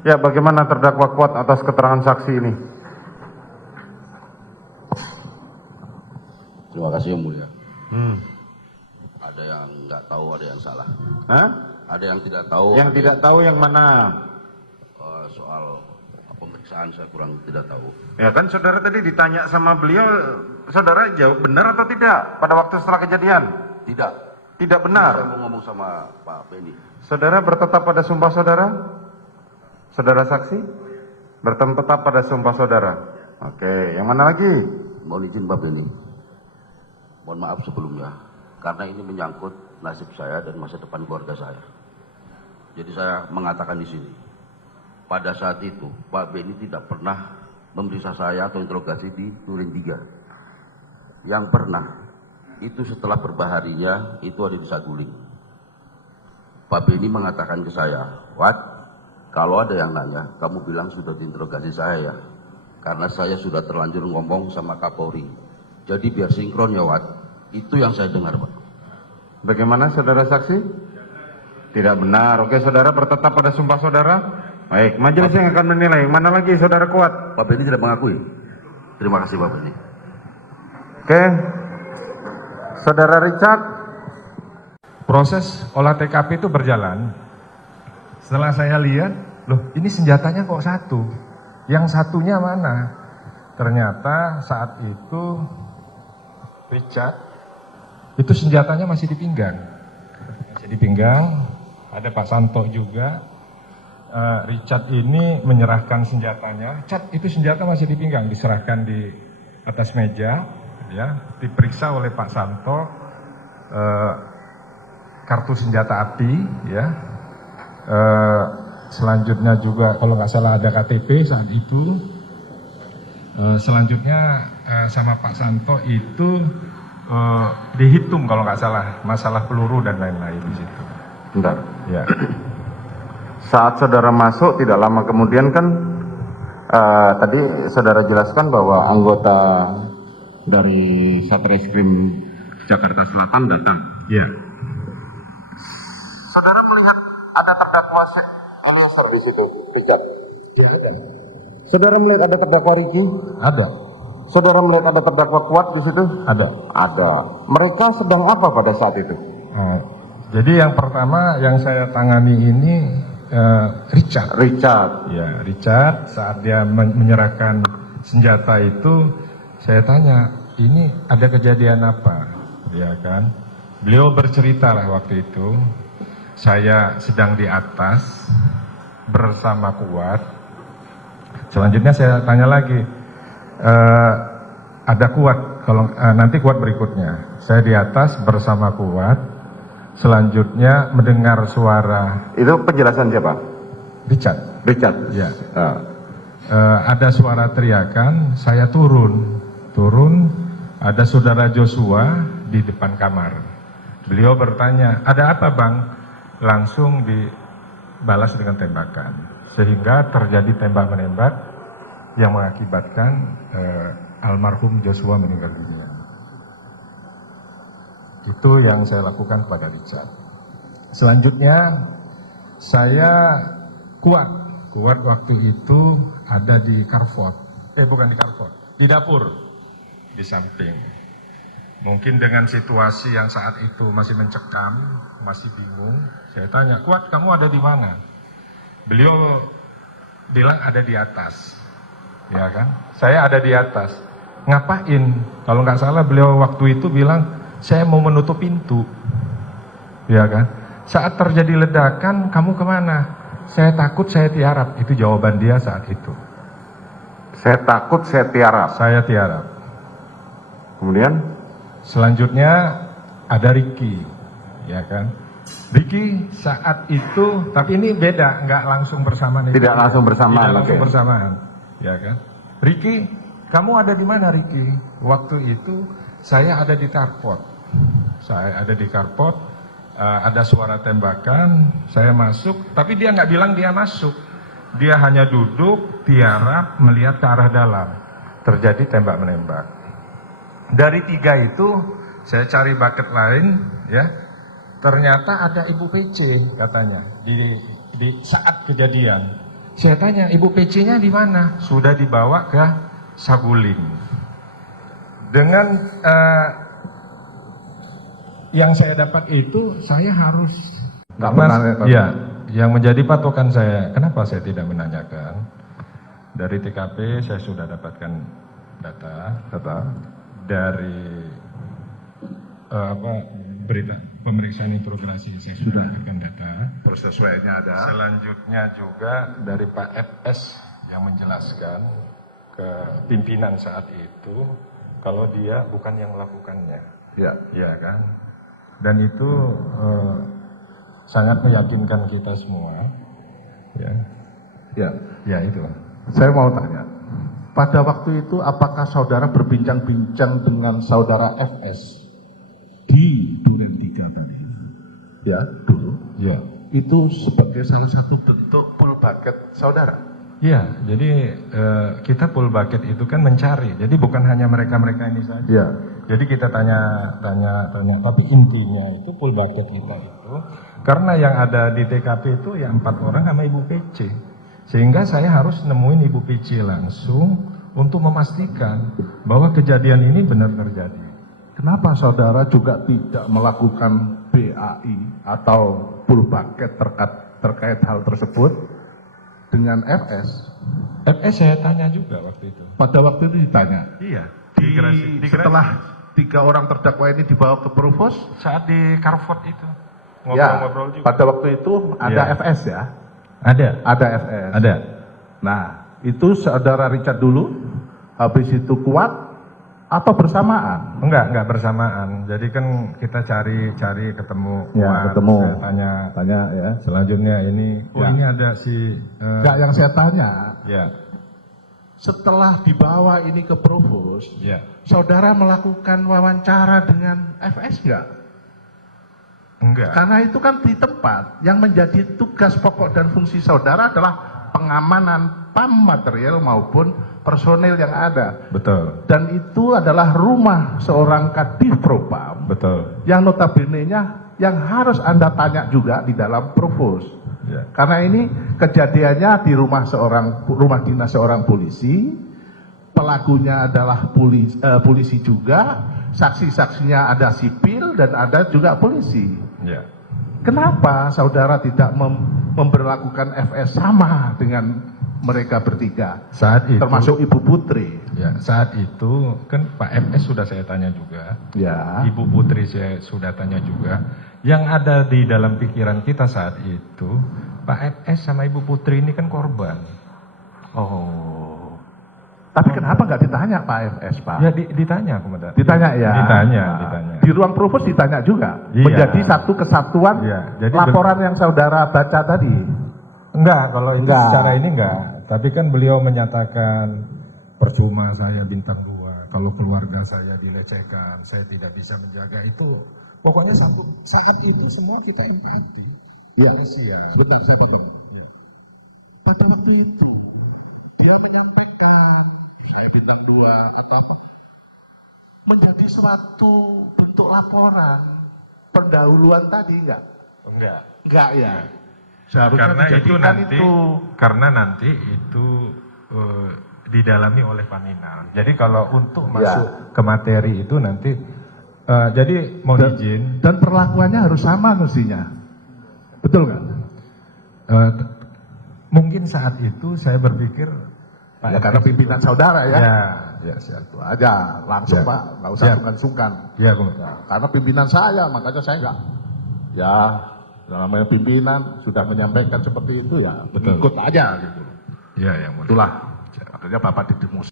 Ya, bagaimana terdakwa Kuat atas keterangan saksi ini? Terima kasih yang mulia. Ada yang nggak tahu, ada yang salah. Hah? Ada yang tidak tahu. Yang tidak tahu yang mana? Soal pemeriksaan saya kurang tidak tahu. Ya kan saudara tadi ditanya sama beliau, saudara jawab benar atau tidak pada waktu setelah kejadian? Tidak. Tidak benar. Saya mau ngomong sama Pak Benny. Saudara bertetap pada sumpah saudara? Saudara saksi? Bertetap pada sumpah saudara. Oke, yang mana lagi? Mohon izin Pak Benny. Mohon maaf sebelumnya, karena ini menyangkut nasib saya dan masa depan keluarga saya. Jadi saya mengatakan di sini, pada saat itu Pak Benny tidak pernah memeriksa saya atau interogasi di Duren 3. Yang pernah itu setelah berbaharinya itu ada di Saguling. Pak Benny mengatakan ke saya, "Wat, kalau ada yang nanya, kamu bilang sudah diinterogasi saya ya, karena saya sudah terlanjur ngomong sama Kapolri. Jadi biar sinkron ya Wat." Itu yang saya dengar Pak. Bagaimana saudara saksi? Tidak benar. Oke, saudara bertetap pada sumpah saudara. Baik, majelis yang akan menilai. Mana lagi saudara Kuat? Pak Benny tidak mengakui. Terima kasih Pak Benny. Oke, saudara Richard. Proses olah TKP itu berjalan. Setelah saya lihat, loh ini senjatanya kok satu. Yang satunya mana? Ternyata saat itu Richard, itu senjatanya masih di pinggang. Masih di pinggang, ada Pak Santo juga. Richard ini menyerahkan senjatanya. Cat, itu senjata masih di pinggang, diserahkan di atas meja, ya, diperiksa oleh Pak Santo. Kartu senjata api, ya. Selanjutnya juga kalau nggak salah ada KTP saat itu. Selanjutnya sama Pak Santo itu dihitung kalau nggak salah masalah peluru dan lain-lain di situ. Bentar. Ya. Saat saudara masuk tidak lama kemudian kan tadi saudara jelaskan bahwa anggota dari Satreskrim Jakarta Selatan datang. Iya. Saudara melihat ada terdakwa Eliezer di situ, Richard? Tidak ada. Saudara melihat ada terdakwa Ricky? Ada. Saudara melihat ada terdakwa Kuat di situ? Ada. Ada. Mereka sedang apa pada saat itu? Jadi yang pertama yang saya tangani ini Richard. Richard. Ya, Richard saat dia menyerahkan senjata itu saya tanya, ini ada kejadian apa? Ya kan? Beliau bercerita lah waktu itu, saya sedang di atas bersama Kuat. Selanjutnya saya tanya lagi, ada Kuat, kalau nanti Kuat berikutnya. Saya di atas bersama Kuat. Selanjutnya mendengar suara. Itu penjelasan siapa? Richard. Richard. Ya. Ada suara teriakan, saya turun. Ada saudara Joshua di depan kamar. Beliau bertanya, ada apa bang? Langsung dibalas dengan tembakan. Sehingga terjadi tembak-menembak yang mengakibatkan almarhum Joshua meninggal dunia. Itu yang saya lakukan kepada Richard. Selanjutnya saya Kuat waktu itu ada di Carport. Bukan di Carport, di dapur, di samping. Mungkin dengan situasi yang saat itu masih mencekam, masih bingung, saya tanya, Kuat kamu ada di mana? Beliau bilang ada di atas, ya kan? Saya ada di atas. Ngapain? Kalau nggak salah beliau waktu itu bilang, saya mau menutup pintu, ya kan? Saat terjadi ledakan, kamu kemana? Saya takut, saya tiarap. Itu jawaban dia saat itu. Saya takut, saya tiarap. Saya tiarap. Kemudian? Selanjutnya ada Ricky, ya kan? Ricky saat itu, tapi ini beda, nggak langsung bersamaan. Tidak langsung bersamaan. Tidak langsung bersamaan, ya kan? Ricky, kamu ada di mana Ricky? Waktu itu saya ada di Carport. Saya ada di Carport, ada suara tembakan, saya masuk, tapi dia nggak bilang dia masuk. Dia hanya duduk, tiarap, melihat ke arah dalam. Terjadi tembak-menembak. Dari 3 itu, saya cari bucket lain, ya. ternyata ada Ibu PC katanya di saat kejadian. Saya tanya, Ibu PC-nya di mana? Sudah dibawa ke Saguling. Dengan yang saya dapat itu, saya harus ya, yang menjadi patokan saya, kenapa saya tidak menanyakan? Dari TKP saya sudah dapatkan data dari berita pemeriksaan integrasi saya sudah dapatkan data. Proses WA-nya ada. Selanjutnya juga dari Pak FS yang menjelaskan ke pimpinan saat itu kalau dia bukan yang melakukannya. Ya kan? Dan itu sangat meyakinkan kita semua. Ya itu. Saya mau tanya, pada waktu itu apakah saudara berbincang-bincang dengan saudara FS di Duren 3 tadi? Ya, dulu. Ya. Itu sebagai salah satu bentuk full bucket saudara. Iya, jadi kita full bucket itu kan mencari. Jadi bukan hanya mereka-mereka ini saja. Iya. Jadi kita tanya, tapi intinya itu full bucket kita itu karena yang ada di TKP itu ya 4 orang sama Ibu PC. Sehingga saya harus nemuin Ibu PC langsung untuk memastikan bahwa kejadian ini benar terjadi. Kenapa saudara juga tidak melakukan BAI atau full bucket terkait hal tersebut dengan FS? FS saya tanya juga waktu itu. Pada waktu itu ditanya? Iya. Setelah 3 orang terdakwa ini dibawa ke Provos? Saat di Carrefour itu. Ngobrol-ngobrol juga. Pada waktu itu ada FS ya? Ada FS. Ada. Nah, itu saudara Richard dulu, habis itu Kuat atau bersamaan? Enggak bersamaan. Jadi kan kita cari ketemu. Ya, ketemu. Saya tanya ya. Selanjutnya ini, ini ada si. Enggak, yang saya tanya. Ya. Setelah dibawa ini ke Provos, Ya. saudara melakukan wawancara dengan FS enggak? Enggak. Karena itu kan di tempat yang menjadi tugas pokok dan fungsi saudara adalah pengamanan PAM material maupun personel yang ada. Betul. Dan itu adalah rumah seorang Kadif Propam. Betul. Yang notabene-nya yang harus Anda tanya juga di dalam Provos. Ya. Karena ini kejadiannya di rumah dinas seorang polisi. Pelakunya adalah polisi juga, saksi-saksinya ada sipil dan ada juga polisi. Ya. Kenapa saudara tidak memberlakukan FS sama dengan mereka bertiga? Saat itu. Termasuk Ibu Putri. Ya, saat itu kan Pak FS sudah saya tanya juga. Ya. Ibu Putri saya sudah tanya juga. Yang ada di dalam pikiran kita saat itu, Pak FS sama Ibu Putri ini kan korban. Oh. Tapi kenapa nggak ditanya Pak FS, Pak? Ya ditanya, Komandan. Ditanya ya. Ditanya. Di ruang Provos ditanya juga. Iya. Menjadi satu kesatuan Jadi laporan yang saudara baca tadi. Enggak, kalau itu Enggak. secara ini enggak. Tapi kan beliau menyatakan percuma saya bintang 2, kalau keluarga saya dilecehkan, saya tidak bisa menjaga itu. Pokoknya saat itu semua kita empati. Iya. Siap. Sebentar, saya potong. Pada waktu itu dia menyampaikan saya bintang 2 atau apa, menjadi suatu bentuk laporan pendahuluan tadi enggak? Enggak ya. Seharusnya Karena itu dijadikan nanti, karena nanti itu didalami oleh Paminal. Jadi kalau untuk masuk ke materi itu nanti, jadi mohon izin. Dan perlakuannya harus sama mestinya. Betul nggak? Mungkin saat itu saya berpikir, Ya karena pimpinan saudara ya. Ya siap. Itu aja langsung Ya. Pak, nggak usah Ya. sungkan-sungkan. Ya, Komandan. Ya, karena pimpinan saya, makanya saya nggak. Ya, namanya pimpinan sudah menyampaikan seperti itu ya, Betul. ikut aja gitu. Ya, yang mulia. Itulah, makanya Bapak didemus.